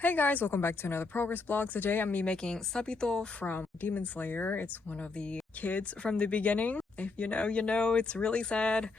Hey guys, welcome back to another progress vlog. Today I'm making Sabito from Demon Slayer. It's one of the kids from the beginning. If you know, you know, it's really sad.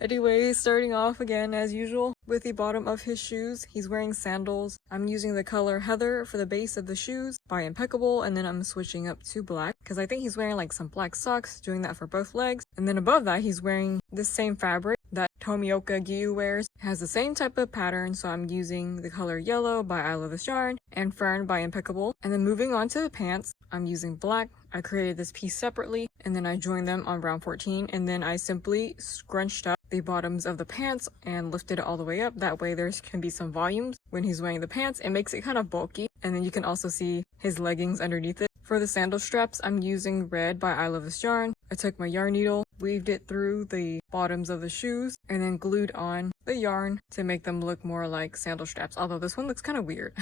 Anyway, starting off again as usual with the bottom of his shoes. He's wearing sandals. I'm using the color Heather for the base of the shoes by Impeccable, and then I'm switching up to black because I think he's wearing like some black socks, doing that for both legs. And then above that, he's wearing the same fabric that Tomioka Gyu wears. It has the same type of pattern, so I'm using the color Yellow by I Love This Yarn and Fern by Impeccable. And then moving on to the pants, I'm using black. I created this piece separately and then I joined them on round 14, and then I simply scrunched up the bottoms of the pants and lifted it all the way up. That way there can be some volumes when he's wearing the pants. It makes it kind of bulky, and then you can also see his leggings underneath it. For the sandal straps, I'm using red by I Love This Yarn. I took my yarn needle, weaved it through the bottoms of the shoes, and then glued on the yarn to make them look more like sandal straps, although this one looks kind of weird.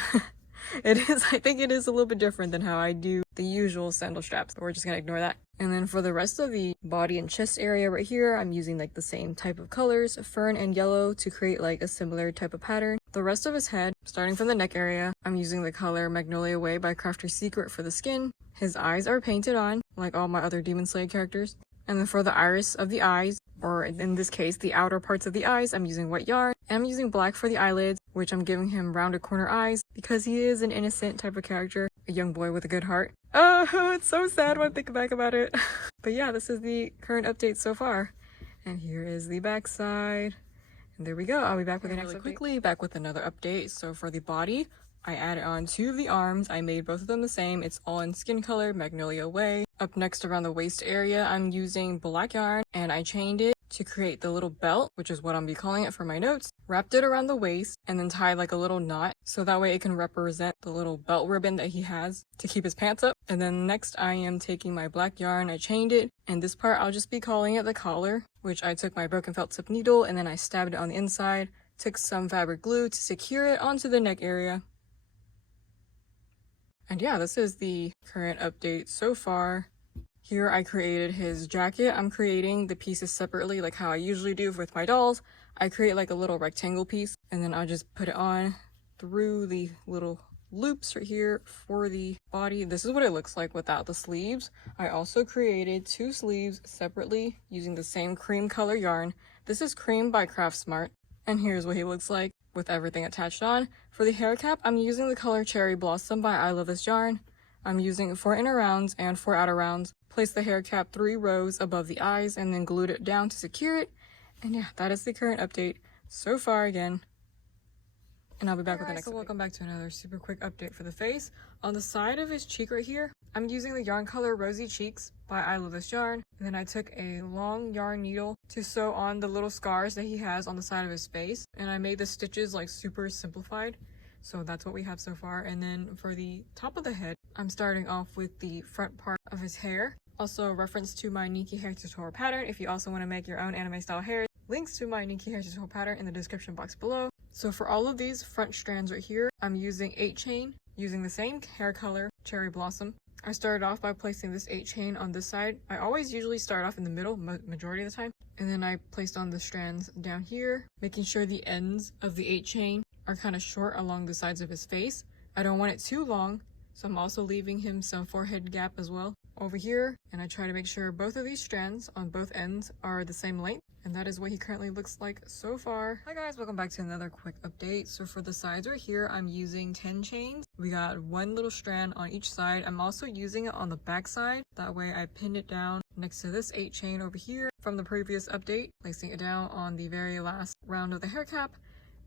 I think it is a little bit different than how I do the usual sandal straps, but we're just gonna ignore that. And then for the rest of the body and chest area right here, I'm using like the same type of colors, Fern and Yellow, to create like a similar type of pattern. The rest of his head, starting from the neck area, I'm using the color Magnolia Way by Crafter's Secret for the skin. His eyes are painted on, like all my other Demon Slayer characters. And then for the iris of the eyes, or in this case, the outer parts of the eyes, I'm using white yarn. And I'm using black for the eyelids, which I'm giving him rounded corner eyes because he is an innocent type of character, a young boy with a good heart. Oh, it's so sad when I think back about it. But yeah, this is the current update so far. And here is the back side. And there we go. I'll be back with the next really quickly, back with another update. So for the body, I added on two of the arms. I made both of them the same. It's all in skin color, Magnolia Way. Up next around the waist area, I'm using black yarn and I chained it to create the little belt, which is what I'm be calling it for my notes. Wrapped it around the waist and then tied like a little knot so that way it can represent the little belt ribbon that he has to keep his pants up. And then next I am taking my black yarn, I chained it, and this part I'll just be calling it the collar, which I took my broken felt tip needle and then I stabbed it on the inside, took some fabric glue to secure it onto the neck area. And yeah, this is the current update so far. Here I created his jacket. I'm creating the pieces separately like how I usually do with my dolls. I create like a little rectangle piece and then I'll just put it on through the little loops right here for the body. This is what it looks like without the sleeves. I also created two sleeves separately using the same cream color yarn. This is Cream by Craft Smart. And here's what he looks like with everything attached on. For the hair cap, I'm using the color Cherry Blossom by I Love This Yarn. I'm using 4 inner rounds and 4 outer rounds. Placed the hair cap 3 rows above the eyes and then glued it down to secure it. And yeah, that is the current update so far again. And I'll be back with the next update. Welcome back to another super quick update for the face. On the side of his cheek right here, I'm using the yarn color Rosy Cheeks by I Love This Yarn. And then I took a long yarn needle to sew on the little scars that he has on the side of his face. And I made the stitches like super simplified. So that's what we have so far. And then for the top of the head, I'm starting off with the front part of his hair. Also a reference to my Nikki hair tutorial pattern. If you also want to make your own anime style hair, links to my Nikki hair tutorial pattern in the description box below. So for all of these front strands right here, I'm using 8 chain, using the same hair color, Cherry Blossom. I started off by placing this 8 chain on this side. I always usually start off in the middle, majority of the time. And then I placed on the strands down here, making sure the ends of the 8 chain are kind of short along the sides of his face. I don't want it too long, so I'm also leaving him some forehead gap as well over here. And I try to make sure both of these strands on both ends are the same length. And that is what he currently looks like so far. Hi guys, welcome back to another quick update. So for the sides right here, I'm using 10 chains. We got 1 little strand on each side. I'm also using it on the back side. That way I pinned it down next to this 8 chain over here from the previous update, placing it down on the very last round of the hair cap,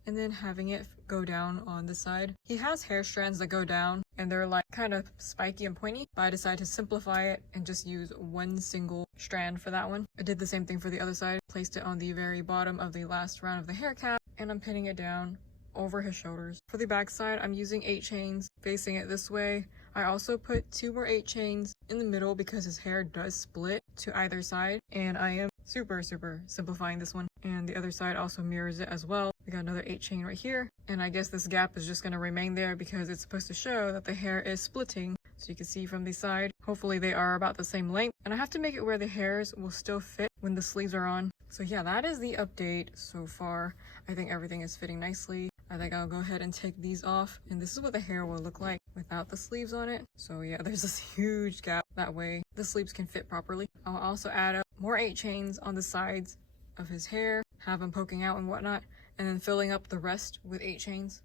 and then having it go down on the side. He has hair strands that go down and they're like kind of spiky and pointy, but I decided to simplify it and just use 1 single strand for that one. I did the same thing for the other side, placed it on the very bottom of the last round of the hair cap, and I'm pinning it down over his shoulders. For the back side, I'm using 8 chains, facing it this way. I also put 2 more 8 chains in the middle because his hair does split to either side, and I am super simplifying this one. And the other side also mirrors it as well. We got another 8 chain right here, and I guess this gap is just going to remain there because it's supposed to show that the hair is splitting. So you can see from the side, hopefully they are about the same length, and I have to make it where the hairs will still fit when the sleeves are on. So yeah, that is the update so far. I think everything is fitting nicely. I think I'll go ahead and take these off, and this is what the hair will look like without the sleeves on it. So yeah, there's this huge gap. That way the sleeves can fit properly. I'll also add up more 8 chains on the sides of his hair, have him poking out and whatnot, and then filling up the rest with 8 chains.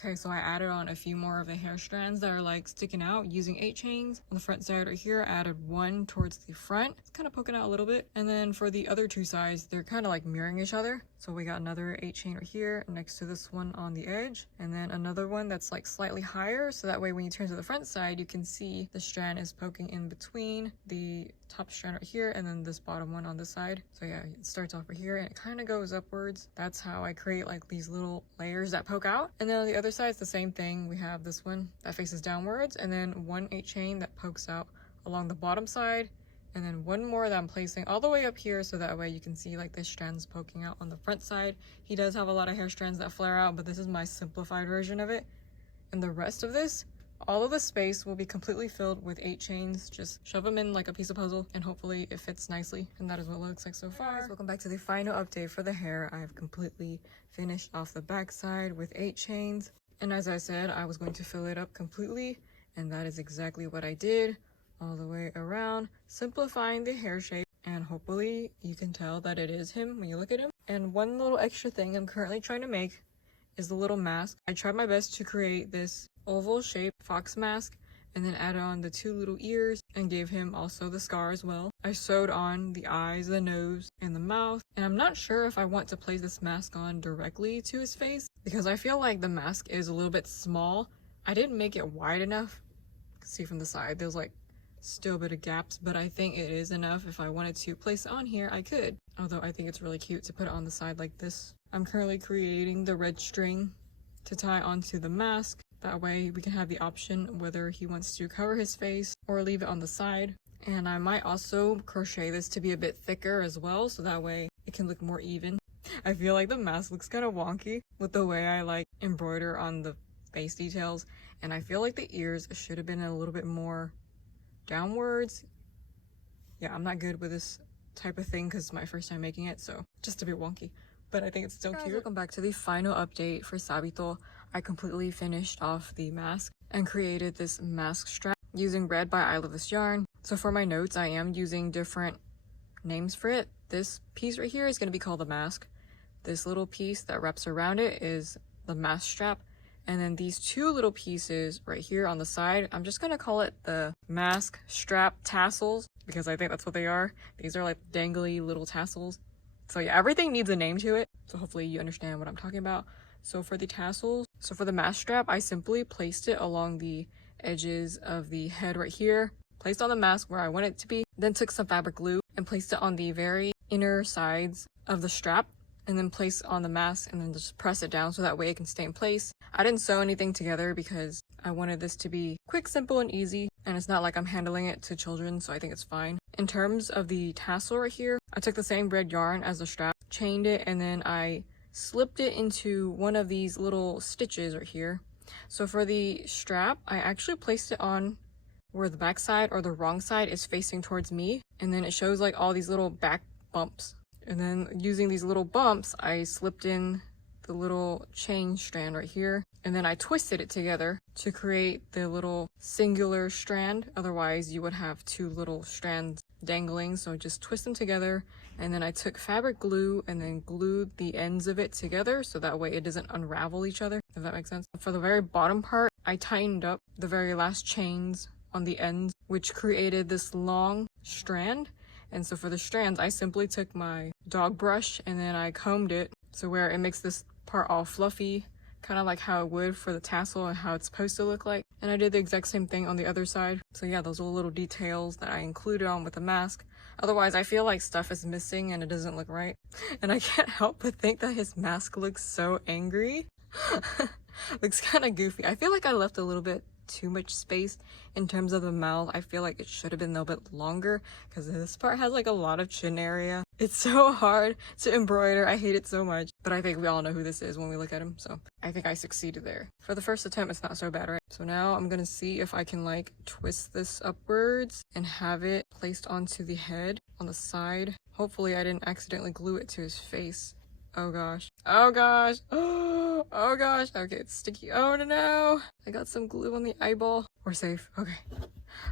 Okay, so I added on a few more of the hair strands that are like sticking out using 8 chains. On the front side right here, I added 1 towards the front. It's kind of poking out a little bit. And then for the other 2 sides, they're kind of like mirroring each other. So we got another 8 chain right here next to this one on the edge. And then another one that's like slightly higher. So that way when you turn to the front side, you can see the strand is poking in between the top strand right here and then this bottom one on this side. So yeah, it starts off right here and it kind of goes upwards. That's how I create like these little layers that poke out. And then on the other side, it's the same thing. We have this one that faces downwards and then 1 8 chain that pokes out along the bottom side, and then 1 more that I'm placing all the way up here so that way you can see like this strand's poking out on the front side. He does have a lot of hair strands that flare out, but this is my simplified version of it. And the rest of this, all of the space will be completely filled with 8 chains. Just shove them in like a piece of puzzle and hopefully it fits nicely. And that is what it looks like so far. Welcome back to the final update for the hair. I have completely finished off the back side with 8 chains. And as I said, I was going to fill it up completely, and that is exactly what I did all the way around, simplifying the hair shape. And hopefully you can tell that it is him when you look at him. And one little extra thing I'm currently trying to make is the little mask. I tried my best to create this oval shaped fox mask and then added on the 2 little ears and gave him also the scar as well. I sewed on the eyes, the nose, and the mouth, and I'm not sure if I want to place this mask on directly to his face because I feel like the mask is a little bit small. I didn't make it wide enough. You can see from the side there's like still a bit of gaps, but I think it is enough. If I wanted to place it on here, I could, although I think it's really cute to put it on the side like this. I'm currently creating the red string to tie onto the mask. That way we can have the option whether he wants to cover his face or leave it on the side. And I might also crochet this to be a bit thicker as well, so that way it can look more even. I feel like the mask looks kind of wonky with the way I like embroider on the face details, and I feel like the ears should have been a little bit more downwards. Yeah, I'm not good with this type of thing because it's my first time making it, so just a bit wonky, but I think it's still cute. Welcome back to the final update for Sabito. I completely finished off the mask and created this mask strap using Red by I Love This Yarn. So for my notes, I am using different names for it. This piece right here is going to be called the mask. This little piece that wraps around it is the mask strap. And then these 2 little pieces right here on the side, I'm just going to call it the mask strap tassels because I think that's what they are. These are like dangly little tassels. So yeah, everything needs a name to it. So hopefully you understand what I'm talking about. So for the tassels, so for the mask strap, I simply placed it along the edges of the head right here, placed on the mask where I want it to be, then took some fabric glue and placed it on the very inner sides of the strap, and then placed on the mask and then just press it down so that way it can stay in place. I didn't sew anything together because I wanted this to be quick, simple, and easy, and it's not like I'm handling it to children, so I think it's fine. In terms of the tassel right here, I took the same red yarn as the strap, chained it, and then I slipped it into one of these little stitches right here. So for the strap, I actually placed it on where the back side or the wrong side is facing towards me, and then it shows like all these little back bumps. And then using these little bumps, I slipped in the little chain strand right here, and then I twisted it together to create the little singular strand. Otherwise you would have 2 little strands dangling, so just twist them together. And then I took fabric glue and then glued the ends of it together so that way it doesn't unravel each other, if that makes sense. For the very bottom part, I tightened up the very last chains on the ends, which created this long strand. And so for the strands, I simply took my dog brush and then I combed it so where it makes this part all fluffy, kind of like how it would for the tassel and how it's supposed to look like. And I did the exact same thing on the other side. So yeah, those are little details that I included on with the mask. Otherwise, I feel like stuff is missing and it doesn't look right. And I can't help but think that his mask looks so angry. Looks kind of goofy. I feel like I left a little bit too much space in terms of the mouth. I feel like it should have been a little bit longer because this part has like a lot of chin area. It's so hard to embroider. I hate it so much, but I think we all know who this is when we look at him, so I think I succeeded there. For the first attempt, it's not so bad, right? So now I'm gonna see if I can like twist this upwards and have it placed onto the head on the side. Hopefully I didn't accidentally glue it to his face. Oh gosh. Oh gosh. Oh Oh gosh, okay, it's sticky. Oh no, I got some glue on the eyeball. We're safe. Okay,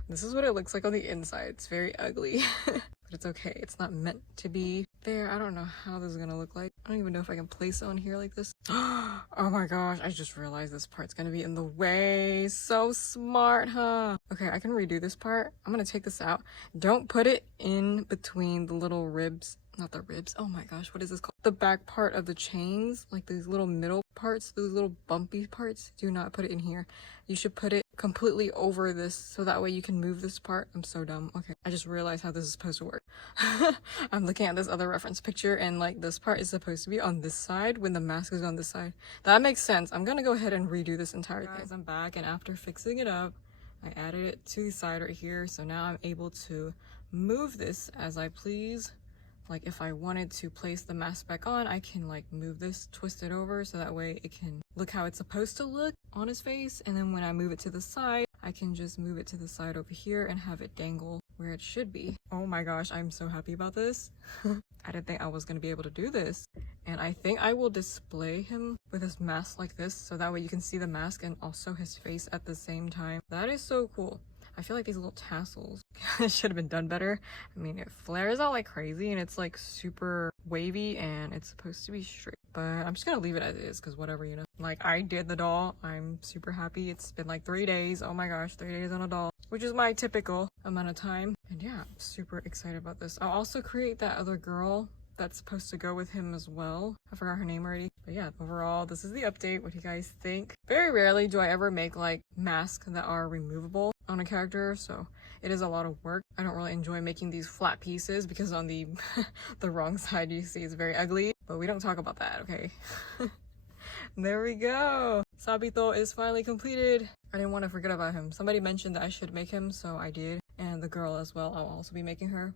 this is what it looks like on the inside. It's very ugly. But it's okay, it's not meant to be there. I don't know how this is gonna look like. I don't even know if I can place it on here like this. Oh my gosh, I just realized this part's gonna be in the way. So smart, huh? Okay, I can redo this part. I'm gonna take this out. Don't put it in between the little ribs. Not the ribs. Oh my gosh, what is this called? The back part of the chains, like these little middle parts, those little bumpy parts. Do not put it in here. You should put it completely over this so that way you can move this part. I'm so dumb. Okay, I just realized how this is supposed to work. I'm looking at this other reference picture and like this part is supposed to be on this side when the mask is on this side. That makes sense. I'm gonna go ahead and redo this entire thing. Guys, I'm back, and after fixing it up, I added it to the side right here. So now I'm able to move this as I please. Like if I wanted to place the mask back on, I can like move this, twist it over so that way it can look how it's supposed to look on his face. And then when I move it to the side, I can just move it to the side over here and have it dangle where it should be. Oh my gosh, I'm so happy about this. I didn't think I was gonna be able to do this. And I think I will display him with his mask like this so that way you can see the mask and also his face at the same time. That is so cool. I feel like these little tassels should have been done better. I mean, it flares out like crazy and it's like super wavy and it's supposed to be straight. But I'm just gonna leave it as is because whatever, you know. Like, I did the doll. I'm super happy. It's been like 3 days. Oh my gosh, 3 days on a doll, which is my typical amount of time. And yeah, I'm super excited about this. I'll also create that other girl that's supposed to go with him as well. I forgot her name already. But yeah, overall, this is the update. What do you guys think? Very rarely do I ever make like masks that are removable on a character, so it is a lot of work. I don't really enjoy making these flat pieces because on the the wrong side you see it's very ugly, but we don't talk about that, okay? There we go. Sabito is finally completed. I didn't want to forget about him. Somebody mentioned that I should make him, so I did. And the girl as well, I'll also be making her.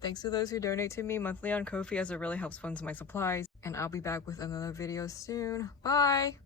Thanks to those who donate to me monthly on Ko-fi, as it really helps fund my supplies. And I'll be back with another video soon. Bye!